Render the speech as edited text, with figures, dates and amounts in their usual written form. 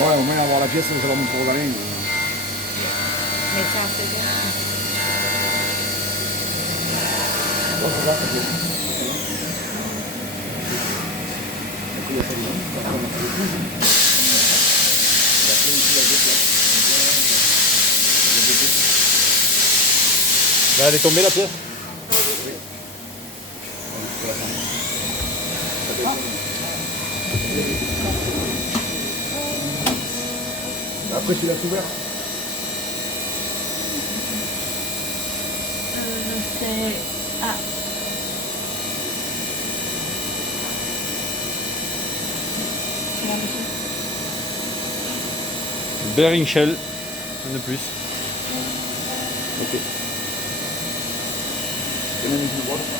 Ouais, au moins avoir la pièce, ça va me pour rien. Mais ça, c'est bien. Ouais, ça va, ça fait. Il y a pas de monde, ça va, on a pas de tout. La clé ici, la boucle, là. Là, elle est tombée la pièce. Après, tu l'as ouvert. C'est... Ah. C'est la machine. Bearing shell, un de plus. Ok. Et même une boîte.